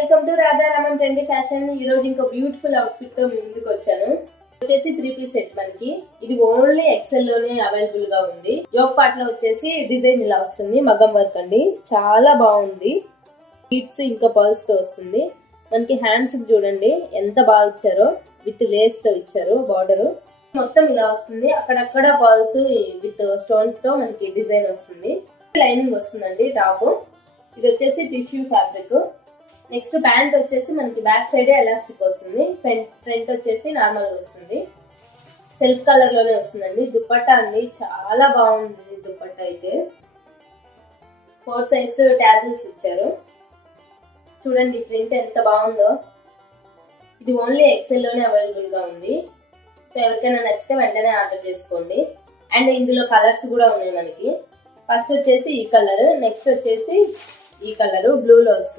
Welcome to Radharaman trendy fashion. ఈ రోజు ఇంకో బ్యూటిఫుల్ అవుట్ఫిట్ తో ముందుకు వచ్చాను. వచ్చేసి 3 పీస్ సెట్ మనకి. ఇది ఓన్లీ ఎక్సెల్ లోనే అవైలబుల్ గా ఉంది. యోక్ పార్ట్ లో వచ్చేసి డిజైన్ ఇలా వస్తుంది, మగ్గం వర్క్ అండి, చాలా బాగుంది. బీట్స్ ఇంకా పర్ల్స్ తో వస్తుంది. మనకి హ్యాండ్స్ చూడండి ఎంత బాగా ఇచ్చారో, విత్ లేస్ తో ఇచ్చారు. బార్డర్ మొత్తం ఇలా వస్తుంది, అక్కడక్కడ పర్ల్స్ విత్ స్టోన్స్ తో మనకి డిజైన్ వస్తుంది. లైనింగ్ వస్తుందండి టాప్. ఇది వచ్చేసి టిష్యూ ఫ్యాబ్రిక్. నెక్స్ట్ ప్యాంట్ వచ్చేసి మనకి బ్యాక్ సైడ్ ఎలాస్టిక్ వస్తుంది, ఫ్రంట్ వచ్చేసి నార్మల్ వస్తుంది. సెల్ఫ్ కలర్ లోనే వస్తుందండి. దుపట్టా అండి చాలా బాగుంది. దుపట్టా అయితే 4 సైజ్ టాజిల్స్ ఇచ్చారు. చూడండి ప్రింట్ ఎంత బాగుందో. ఇది ఓన్లీ ఎక్సెల్ లోనే అవైలబుల్ గా ఉంది. సో ఎవరికైనా నచ్చితే వెంటనే ఆర్డర్ చేసుకోండి. అండ్ ఇందులో కలర్స్ కూడా ఉన్నాయి మనకి. ఫస్ట్ వచ్చేసి ఈ కలర్, నెక్స్ట్ వచ్చేసి ఈ కలర్ బ్లూ లో వస్తుంది.